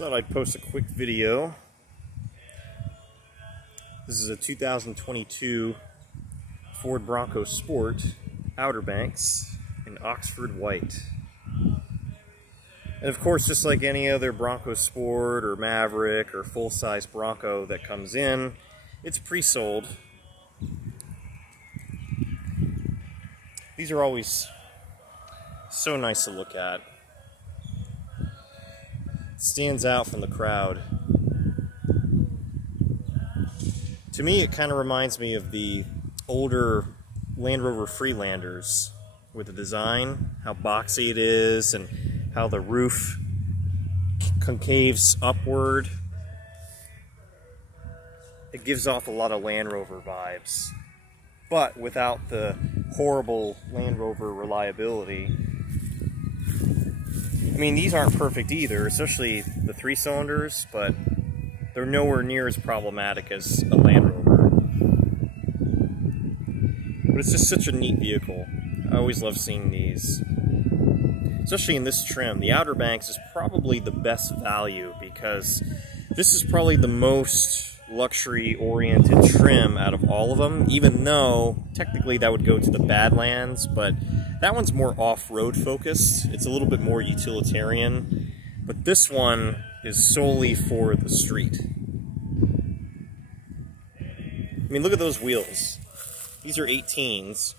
Thought I'd post a quick video. This is a 2022 Ford Bronco Sport Outer Banks in Oxford White. And of course, just like any other Bronco Sport or Maverick or full-size Bronco that comes in, it's pre-sold. These are always so nice to look at. Stands out from the crowd. To me, it kind of reminds me of the older Land Rover Freelanders with the design, how boxy it is, and how the roof concaves upward. It gives off a lot of Land Rover vibes, but without the horrible Land Rover reliability. I mean, these aren't perfect either, especially the 3-cylinders, but they're nowhere near as problematic as a Land Rover. But it's just such a neat vehicle. I always love seeing these. Especially in this trim. The Outer Banks is probably the best value because this is probably the most luxury-oriented trim out of all of them, even though technically that would go to the Badlands, but that one's more off-road focused. It's a little bit more utilitarian, but this one is solely for the street. I mean, look at those wheels. These are 18s,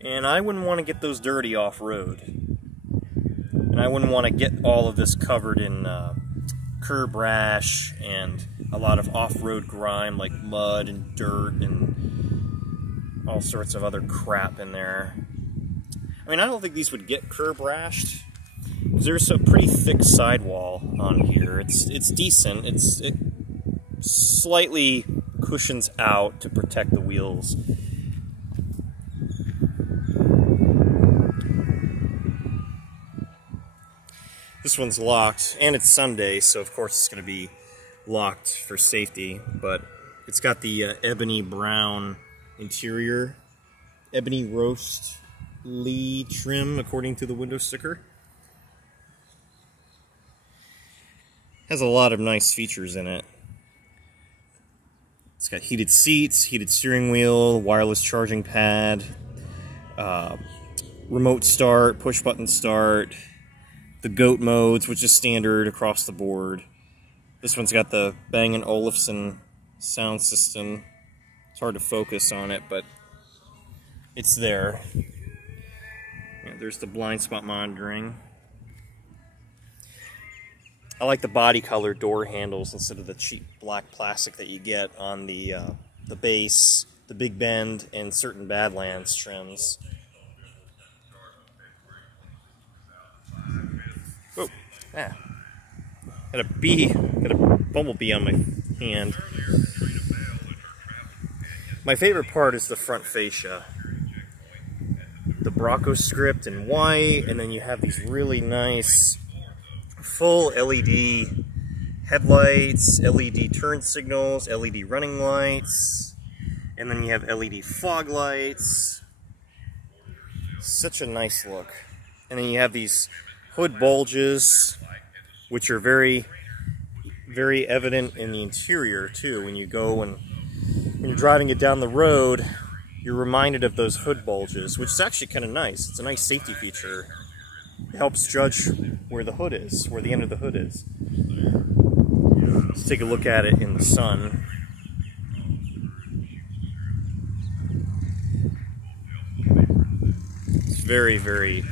and I wouldn't want to get those dirty off-road. And I wouldn't want to get all of this covered in curb rash and a lot of off-road grime like mud and dirt and all sorts of other crap in there. I mean, I don't think these would get curb rashed because there's a pretty thick sidewall on here. It's decent. It slightly cushions out to protect the wheels. This one's locked, and it's Sunday, so of course it's going to be locked for safety, but it's got the ebony brown interior, ebony roast Lee trim according to the window sticker. Has a lot of nice features in it. It's got heated seats, heated steering wheel, wireless charging pad, remote start, push button start, the GOAT modes, which is standard across the board. This one's got the Bang & Olufsen sound system. It's hard to focus on it, but it's there. Yeah, there's the blind spot monitoring. I like the body color door handles instead of the cheap black plastic that you get on the base, the Big Bend, and certain Badlands trims. Whoa, yeah. Got a bumblebee on my hand. My favorite part is the front fascia. The Bronco script in white, and then you have these really nice full LED headlights, LED turn signals, LED running lights, and then you have LED fog lights. Such a nice look. And then you have these hood bulges, which are very, very evident in the interior too. When you go and when you're driving it down the road, you're reminded of those hood bulges, which is actually kind of nice. It's a nice safety feature. It helps judge where the hood is, where the end of the hood is. Let's take a look at it in the sun. It's very, very,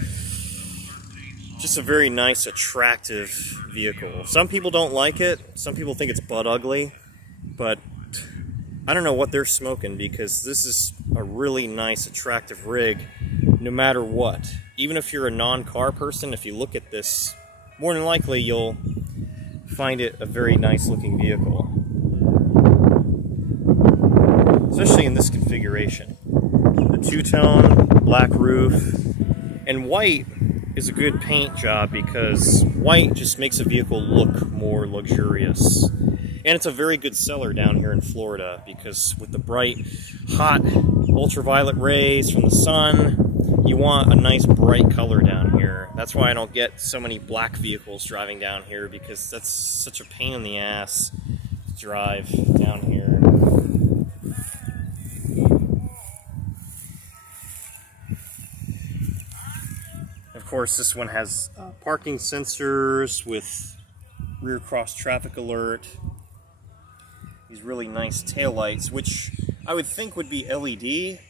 just a very nice, attractive vehicle. Some people don't like it. Some people think it's butt ugly, but I don't know what they're smoking because this is a really nice, attractive rig no matter what. Even if you're a non-car person, if you look at this, more than likely you'll find it a very nice looking vehicle. Especially in this configuration. The two-tone, black roof, and white is a good paint job because white just makes a vehicle look more luxurious. And it's a very good seller down here in Florida because with the bright, hot, ultraviolet rays from the sun, you want a nice bright color down here. That's why I don't get so many black vehicles driving down here, because that's such a pain in the ass to drive down here. Of course, this one has parking sensors with rear cross traffic alert. These really nice taillights, which I would think would be LED,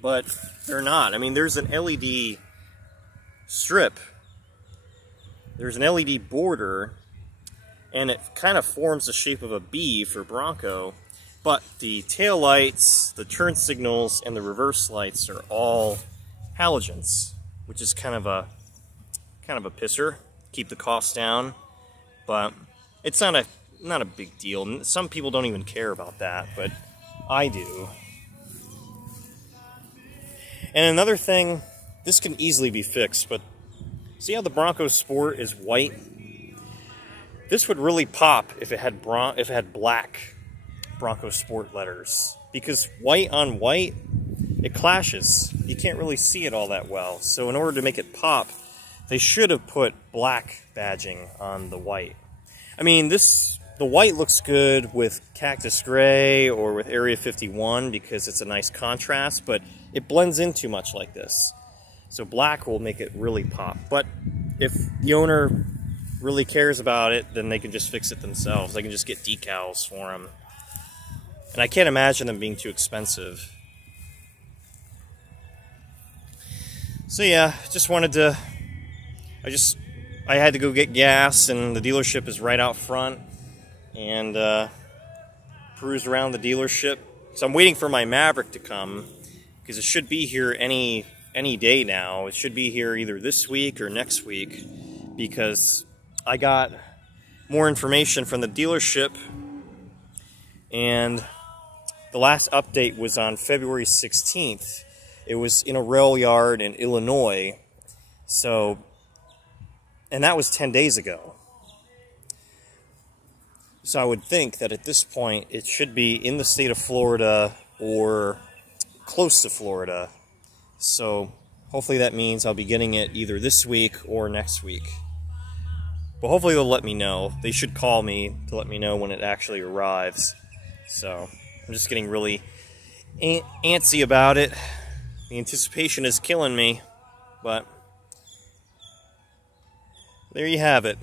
but they're not. I mean, there's an LED strip. There's an LED border, and it kind of forms the shape of a B for Bronco, but the taillights, the turn signals, and the reverse lights are all halogens, which is kind of a pisser. Keep the costs down, but it's not a big deal. Some people don't even care about that, but I do. And another thing, this can easily be fixed, but see how the Bronco Sport is white? This would really pop if it had black Bronco Sport letters, because white on white, it clashes. You can't really see it all that well. So in order to make it pop, they should have put black badging on the white. I mean, the white looks good with Cactus Gray or with Area 51 because it's a nice contrast, but it blends in too much like this. So black will make it really pop. But if the owner really cares about it, then they can just fix it themselves. They can just get decals for them. And I can't imagine them being too expensive. So yeah, just wanted to... I had to go get gas, and the dealership is right out front, and cruise around the dealership. So I'm waiting for my Maverick to come, because it should be here any day now. It should be here either this week or next week, because I got more information from the dealership, and the last update was on February 16th. It was in a rail yard in Illinois, so... And that was 10 days ago. So I would think that at this point, it should be in the state of Florida or close to Florida. So hopefully that means I'll be getting it either this week or next week. But hopefully they'll let me know. They should call me to let me know when it actually arrives. So I'm just getting really antsy about it. The anticipation is killing me, but... there you have it.